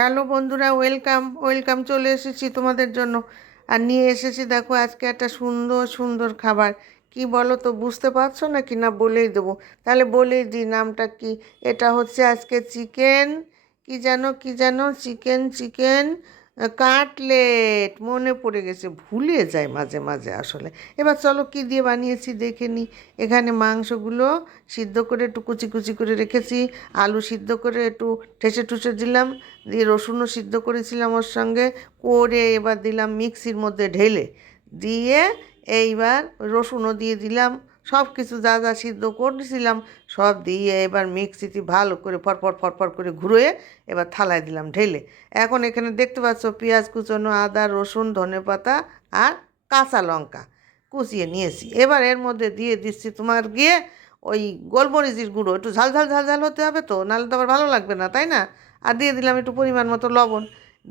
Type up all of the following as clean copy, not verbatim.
Hello বন্ধুরা, welcome welcome. চলে এসেছি তোমাদের জন্য আর নিয়ে এসেছি দেখো আজকে একটা সুন্দর সুন্দর খাবার। কি বলো তো, বুঝতে পারছো না কি? না বলেই দেবো, তাহলে বলেই দিই নামটা কি। এটা হচ্ছে আজকে চিকেন, কি যেন চিকেন চিকেন কাটলেট। মনে পড়ে গেছে, ভুলে যায় মাঝে মাঝে আসলে। এবার চলো কি দিয়ে বানিয়েছি দেখে নিই। এখানে মাংসগুলো সিদ্ধ করে একটু কুচি কুচি করে রেখেছি, আলু সিদ্ধ করে একটু ঠেসে ঠুসে দিলাম, দিয়ে রসুনও সিদ্ধ করেছিলাম ওর সঙ্গে করে, এবার দিলাম মিক্সির মধ্যে ঢেলে, দিয়ে এইবার রসুনও দিয়ে দিলাম, সব কিছু যা যা সিদ্ধ করেছিলাম সব দিয়ে এবার মিক্সিতে ভালো করে ফরফর ফরফর করে ঘুরিয়ে এবার থালায় দিলাম ঢেলে। এখন এখানে দেখতে পাচ্ছ পেঁয়াজ কুচোনো, আদা রসুন ধনেপাতা আর কাঁচা লঙ্কা কুচিয়ে নিয়েছি। এবার এর মধ্যে দিয়ে দিচ্ছি তোমার গিয়ে ওই গোলমরিচের গুঁড়ো, একটু ঝাল ঝাল ঝাল ঝাল হতে হবে তো, নাহলে তো আবার ভালো লাগবে না, তাই না? আর দিয়ে দিলাম একটু পরিমাণ মতো লবণ।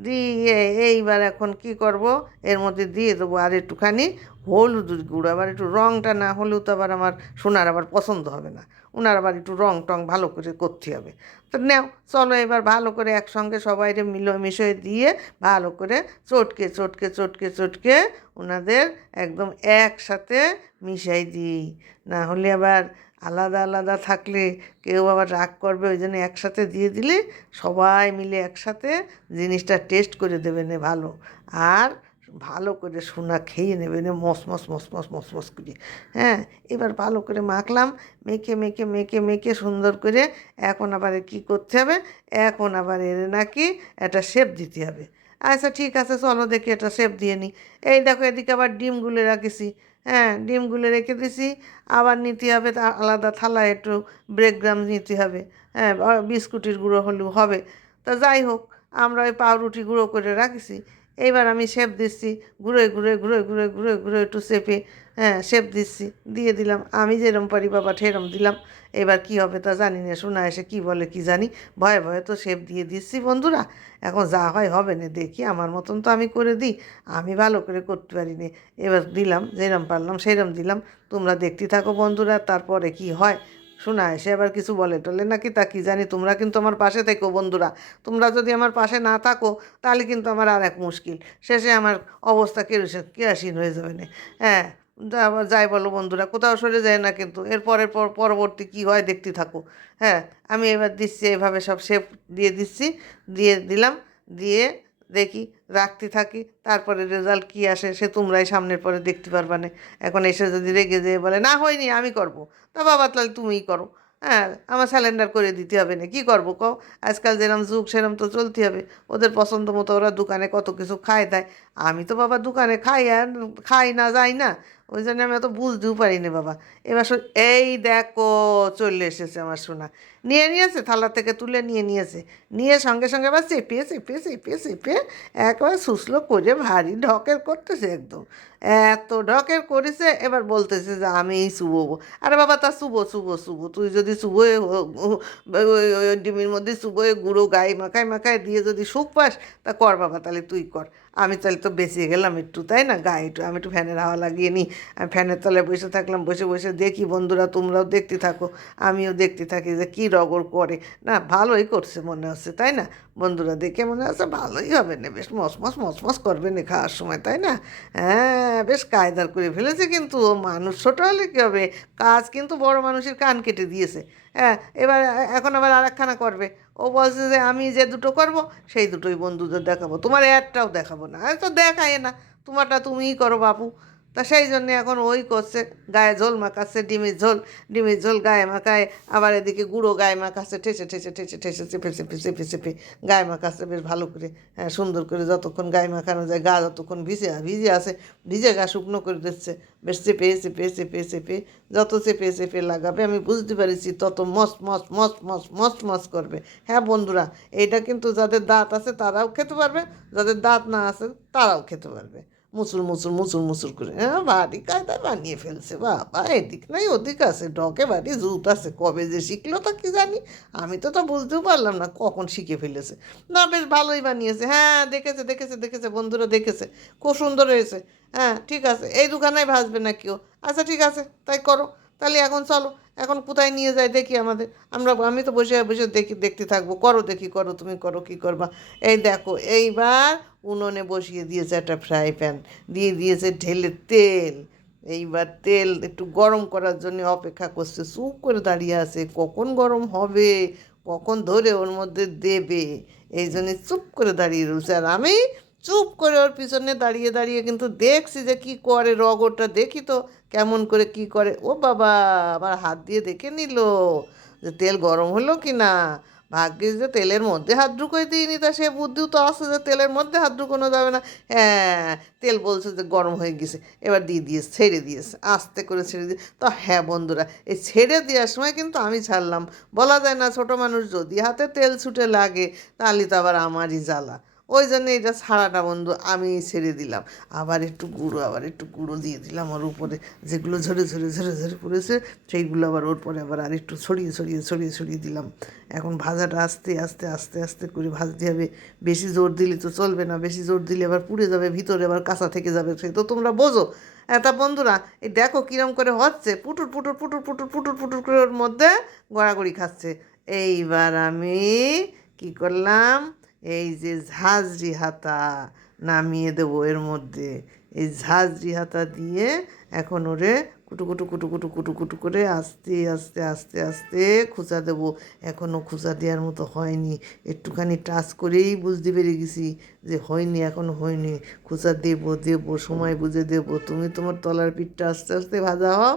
দিয়ে এইবার এখন কি করব, এর মধ্যে দিয়ে দেবো আর একটুখানি হলুদের গুঁড়ো। আবার একটু রঙটা না হলেও তো আবার আমার সোনার আবার পছন্দ হবে না, ওনার আবার একটু রং টং ভালো করে করতে হবে। তো নাও চলো এবার ভালো করে একসঙ্গে সবাইরে মিশিয়ে দিয়ে ভালো করে চটকে চটকে চটকে চটকে ওনাদের একদম একসাথে মিশাই দিই। না হলে আবার আলাদা আলাদা থাকলে কেউ আবার রাগ করবে, ওই জন্য একসাথে দিয়ে দিলে সবাই মিলে একসাথে জিনিসটা টেস্ট করে দেবে নে ভালো। আর ভালো করে সোনা খেয়ে নেবে নে মস মস মস মস মস মস করে। হ্যাঁ, এবার ভালো করে মাখলাম, মেখে মেখে মেখে মেখে সুন্দর করে। এখন আবার কী করতে হবে, এখন আবার এর নাকি একটা শেপ দিতে হবে। আচ্ছা ঠিক আছে, চলো দেখি এটা শেপ দিয়ে নিই। এই দেখো এদিকে আবার ডিমগুলো রাখেছি। হ্যাঁ, ডিমগুলো রেখে দিছি। আবার নিতে হবে আলাদা থালায় একটু ব্রেড গ্রাম নিতে হবে। হ্যাঁ, বিস্কুটের গুঁড়ো হলেও হবে। তা যাই হোক, আমরা ওই পাউরুটি গুঁড়ো করে রাখছি। এইবার আমি শেপ দিচ্ছি, ঘুরে ঘুরে ঘুরে ঘুরে ঘুরে ঘুরে একটু শেপে, হ্যাঁ শেপ দিচ্ছি, দিয়ে দিলাম। আমি যেরম পারি বাবা ঠেরম দিলাম। এবার কি হবে তা জানি না, শোনা এসে কি বলে কি জানি, ভয়ে ভয়ে তো শেপ দিয়ে দিচ্ছি বন্ধুরা। এখন যা হয় হবে না, দেখি আমার মতন তো আমি করে দিই, আমি ভালো করে করতে পারি না। এবার দিলাম, যেরম পারলাম সেরম দিলাম। তোমরা দেখতে থাকো বন্ধুরা, তারপরে কি হয়। শোনা এসে আবার কিছু বলে টলে নাকি তা কি জানি। তোমরা কিন্তু আমার পাশে থেকো বন্ধুরা, তোমরা যদি আমার পাশে না থাকো তাহলে কিন্তু আমার আর এক মুশকিল, শেষে আমার অবস্থা কেরাসিন হয়ে যাবে না। হ্যাঁ, আবার যাই বলো বন্ধুরা, কোথাও সরে যায় না কিন্তু, পরবর্তী কি হয় দেখতে থাকো। হ্যাঁ, আমি এবার দিচ্ছি এভাবে সব শেপ দিয়ে দিচ্ছি, দিয়ে দিলাম, দিয়ে দেখি রাখতে থাকি, তারপরে রেজাল্ট কী আসে সে তোমরাই সামনের পরে দেখতে পারবা না। এখন এসে যদি রেগে যেয়ে বলে না হয়নি আমি করব, তা বাবা তাহলে তুমিই করো। হ্যাঁ, আমার স্যালেন্ডার করে দিতে হবে না, কী করবো কও। আজকাল যেরম যুগ সেরম তো চলতে হবে। ওদের পছন্দ মতো ওরা দোকানে কত কিছু খায় দেয়, আমি তো বাবা দোকানে খাই আর খাই না যাই না, ওই জন্য আমি অত বুঝতেও পারি না বাবা। এবার এই দেখো চলে এসেছে আমার সোনা, নিয়ে নিয়েছে থালা থেকে তুলে নিয়ে নিয়েছে, নিয়ে সঙ্গে সঙ্গে আবার চেপে চেপে চেপে চেপে একবার শুষলো করে ভারী ঢকের করতেছে একদম, এত ঢকের করেছে। এবার বলতেছে যে আমিই চুবোবো। আরে বাবা তা চুবো চুবো চুবো, তুই যদি চুবোয় ওই ডিমের মধ্যে চুবোয় গুঁড়ো গায়ে মাখায় মাখায় দিয়ে যদি সুখ পাস তা কর বাবা, তাহলে তুই কর। আমি তাহলে তো বেঁচে গেলাম একটু, তাই না? গায়ে একটু আমি একটু ফ্যানের হাওয়া লাগিয়ে নিই। আমি ফ্যানের তলায় বসে থাকলাম, বসে বসে দেখি বন্ধুরা, তোমরাও দেখতে থাকো, আমিও দেখতে থাকি যে কী রগড় করে। না ভালোই করছে মনে হচ্ছে, তাই না বন্ধুরা? দেখে মনে হচ্ছে ভালোই হবে না, বেশ মসমস মসমস করবে না খাওয়ার সময়, তাই না? হ্যাঁ, বেশ কায়দার করে ফেলেছে কিন্তু ও। মানুষ ছোটো হলে কী হবে, কাজ কিন্তু বড় মানুষের কান কেটে দিয়েছে। হ্যাঁ, এবার এখন আবার আর একখানা করবে। ও বলছে যে আমি যে দুটো করব সেই দুটোই বন্ধুদের দেখাবো, তোমার একটাও দেখাবো না। আর তো দেখায় না, তোমারটা তুমিই করো বাপু। তা সেই জন্যে এখন ওই করছে, গায়ে ঝোল মাখাচ্ছে, ডিমের ঝোল গায়ে মাখায়, আবার এদিকে গুঁড়ো গায়ে মাখাচ্ছে, ঠেসে ঠেসে ঠেসে ঠেসে চেপে চেপে চেপে চেপে গায়ে মাখাচ্ছে বেশ ভালো করে। হ্যাঁ, সুন্দর করে যতক্ষণ গায়ে মাখানো যায়, গা যতক্ষণ ভিজে আসে, ভিজে গা শুকনো করে দিচ্ছে, বেশ চেপে চেপে চেপে চেপে যত চেপে চেপে লাগাবে আমি বুঝতে পারছি তত মস মস মস মস মস মস করবে। হ্যাঁ বন্ধুরা, এইটা কিন্তু যাদের দাঁত আছে তারাও খেতে পারবে, যাদের দাঁত না আছে তারাও খেতে পারবে। মুচুর মুচুর মুচুর মুচুর করে, হ্যাঁ ভারী কায়দায় বানিয়ে ফেলছে বাবা, এদিক নাই ওদিক আছে, ডকে ভারী জুত আছে, কবে যে শিখলো তা কি জানি, আমি তো তা বুঝতেও পারলাম না কখন শিখে ফেলেছে। না বেশ ভালোই বানিয়েছে, হ্যাঁ দেখেছে দেখেছে দেখেছে বন্ধুরা, দেখেছে খুব সুন্দর হয়েছে। হ্যাঁ ঠিক আছে, এই দোকানেই ভাসবে না কেউ। আচ্ছা ঠিক আছে তাই করো, তাহলে এখন চলো, এখন কোথায় নিয়ে যায় দেখি আমাদের, আমি তো বসে বসে দেখতে থাকবো, করো দেখি, করো তুমি, করো কী করবা। এই দেখো এইবার উনুনে বসিয়ে দিয়েছে একটা ফ্রাই প্যান, দিয়ে দিয়েছে ঢেলে তেল। এইবার তেল একটু গরম করার জন্য অপেক্ষা করছে, চুপ করে দাঁড়িয়ে আছে কখন গরম হবে, কখন ধরে ওর মধ্যে দেবে, এই জন্যে চুপ করে দাঁড়িয়ে রয়েছে। আর আমি চুপ করে ওর পিছনে দাঁড়িয়ে দাঁড়িয়ে কিন্তু দেখছি যে কি করে, রগরটা দেখি তো কেমন করে কি করে। ও বাবা, আবার হাত দিয়ে দেখে নিল যে তেল গরম হলো কি না। ভাগ্যিস যে তেলের মধ্যে হাত ঢুকোই দিইনি, তা সে বুদ্ধিও তো আছে যে তেলের মধ্যে হাত ঢুকোনো যাবে না। হ্যাঁ, তেল বলছে যে গরম হয়ে গেছে, এবার দিয়ে দিয়েছে, ছেড়ে দিয়েছে, আস্তে করে ছেড়ে দিয়ে। তো হ্যাঁ বন্ধুরা, এই ছেড়ে দেওয়ার সময় কিন্তু আমি ছাড়লাম, বলা যায় না ছোটো মানুষ যদি হাতে তেল ছুটে লাগে তাহলে তো আবার আমারই জ্বালা। ওই জন্য এটা ছাড়াটা বন্ধু আমি ছেড়ে দিলাম। আবার একটু গুঁড়ো দিয়ে দিলাম ওর উপরে, যেগুলো ঝরে ঝরে ঝরে ঝরে পড়েছে সেইগুলো আবার ওর পরে আবার আরেকটু ছড়িয়ে ছড়িয়ে ছড়িয়ে ছড়িয়ে দিলাম। এখন ভাজাটা আস্তে আস্তে আস্তে আস্তে করে ভাজতে হবে, বেশি জোর দিলে তো চলবে না, বেশি জোর দিলে আবার পুড়ে যাবে, ভিতরে আবার কাঁচা থেকে যাবে, সে তো তোমরা বোঝো। তা বন্ধুরা, এই দেখো কিরম করে হচ্ছে, পুটুর পুটুর পুটুর পুটুর পুটুর পুটুর করে ওর মধ্যে গড়াগড়ি খাচ্ছে। এইবার আমি কি করলাম, এই যে ঝাঁঝরি হাতা নামিয়ে দেবো এর মধ্যে, এই ঝাঁঝরি হাতা দিয়ে এখন ওরে কুটু কুটু কুটু কুটু কুটু কুটু করে আস্তে আস্তে আস্তে আস্তে খোঁচা দেবো। এখনও খোঁচা দেওয়ার মতো হয়নি, একটুখানি টাচ করেই বুঝতে পেরে গেছি যে হয়নি, এখনও হয়নি। খোঁচা দেবো দেবো, সময় বুঝে দেবো। তুমি তোমার তলার পিঠটা আস্তে আস্তে ভাজা হও,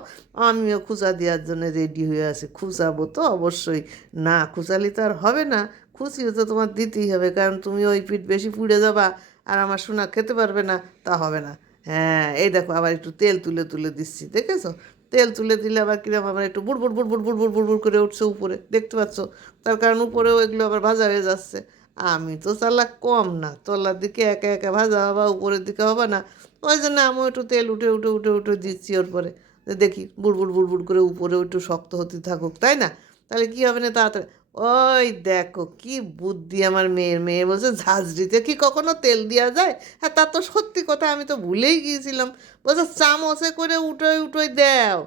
আমিও খোঁচা দেওয়ার জন্য রেডি হয়ে আছি। খুঁচাবো তো অবশ্যই, না খুঁচালে তো আর হবে না, খুশিও তো তোমার দিতেই হবে, কারণ তুমি ওই পিঠ বেশি পুড়ে যাবা আর আমার সোনা খেতে পারবে না, তা হবে না। হ্যাঁ, এই দেখো আবার একটু তেল তুলে তুলে দিচ্ছি, দেখেছো? তেল তুলে দিলে আবার কিরম আবার একটু বুড় বুড় বুড় বুড় বুড় বুড় বুড় বুড় করে উঠছে উপরে, দেখতে পাচ্ছ? তার কারণ উপরেও এগুলো আবার ভাজা হয়ে যাচ্ছে। আমি তো চালাক কম না, তলার দিকে একা একা ভাজা হবা, উপরের দিকে হবে না। ওই জন্য আমি একটু তেল উঠে উঠে উঠে উঠে দিচ্ছি ওর পরে, যে দেখি বুড় বুড় বুড় বুড় করে উপরেও একটু শক্ত হতে থাকুক, তাই না? তাহলে কী হবে না তাড়াতাড়ি। ওই দেখো কি বুদ্ধি আমার মেয়ের, মেয়ে বলছে ঝাঁঝরিতে কি কখনো তেল দেওয়া যায়? হ্যাঁ, তা তো সত্যি কথা, আমি তো ভুলেই গিয়েছিলাম। বলছে চামচে করে উঠোই উঠোই দেও।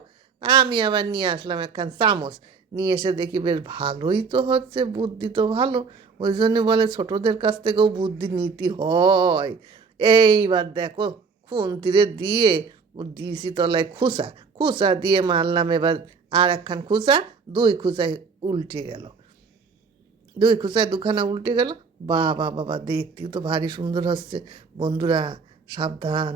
আমি আবার নিয়ে আসলাম একখান চামচ, নিয়ে এসে দেখি বেশ ভালোই তো হচ্ছে, বুদ্ধি তো ভালো। ওই জন্যে বলে ছোটোদের কাছ থেকেও বুদ্ধি নিতে হয়। এইবার দেখো খুন্তিরে দিয়ে দিয়েছি তলায় খুসা, খুসা দিয়ে মারলাম এবার আর একখান খুসা, দুই খুসায় উল্টে গেল, দুই খোঁচায় দুখানা উল্টে গেল। বাবা বাবা, দেখতেও তো ভারী সুন্দর হচ্ছে। বন্ধুরা সাবধান,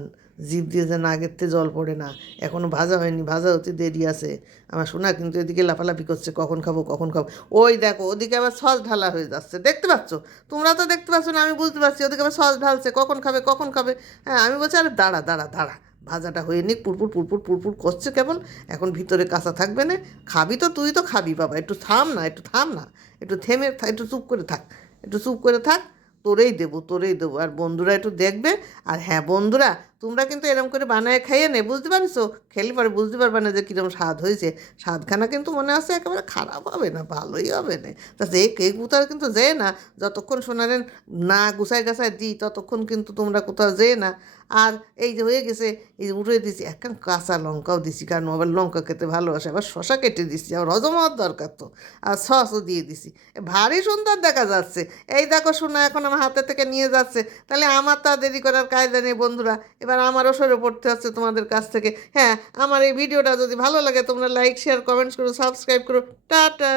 জিভ দিয়ে যেন আগের থেকে জল পড়ে না, এখনও ভাজা হয়নি, ভাজা হতে দেরি আছে। আমার সোনা কিন্তু এদিকে লাফালাফি করছে, কখন খাবো কখন খাবো। ওই দেখো ওদিকে আবার সস ঢালা হয়ে যাচ্ছে, দেখতে পাচ্ছ? তোমরা তো দেখতে পাচ্ছ না, আমি বুঝতে পারছি, ওদিকে আবার সস ঢালছে, কখন খাবে কখন খাবে। হ্যাঁ, আমি বলছি আরে দাঁড়া দাঁড়া দাঁড়া, ভাজাটা হয়ে নিক, পুরপুর পুরপুর পুরপুর করছে কেবল, এখন ভিতরে কাঁচা থাকবে না। খাবি তো তুই, তো খাবি বাবা, একটু থাম না, একটু থাম না, একটু থেমে একটু চুপ করে থাক, একটু চুপ করে থাক, তোরেই দেবো তোরেই দেবো। আর বন্ধুরা একটু দেখবে। আর হ্যাঁ বন্ধুরা, তোমরা কিন্তু এরকম করে বানায় খাইয়ে নে, বুঝতে পারছো? খেলে পরে বুঝতে পারবে না যে কীরকম স্বাদ হয়েছে। স্বাদখানা কিন্তু মনে আছে একেবারে খারাপ হবে না, ভালোই হবে না। তা যে কেক কোথাও কিন্তু যেয়ে না, যতক্ষণ শোনালেন না গুছায় গাছায় দিই ততক্ষণ কিন্তু তোমরা কোথাও যেয়ে না। আর এই যে হয়ে গেছে, এই যে উঠে দিছি, একখান কাঁচা লঙ্কাও দিছি, কারণ আবার লঙ্কা খেতে ভালোবাসে, আবার শশা কেটে দিছি, আবার হজম হওয়ার দরকার তো, আর সসও দিয়ে দিছি। ভারী সুন্দর দেখা যাচ্ছে। এই দেখো শোনা এখন আমার হাতে থেকে নিয়ে যাচ্ছে, তাহলে আমার তো আর দেরি করার কায়দা নেই বন্ধুরা, এবার আমারও সরে পড়তে হচ্ছে তোমাদের কাছ থেকে। হ্যাঁ, আমার এই ভিডিওটা যদি ভালো লাগে তোমরা লাইক শেয়ার কমেন্টস করো, সাবস্ক্রাইব করো। টাটা।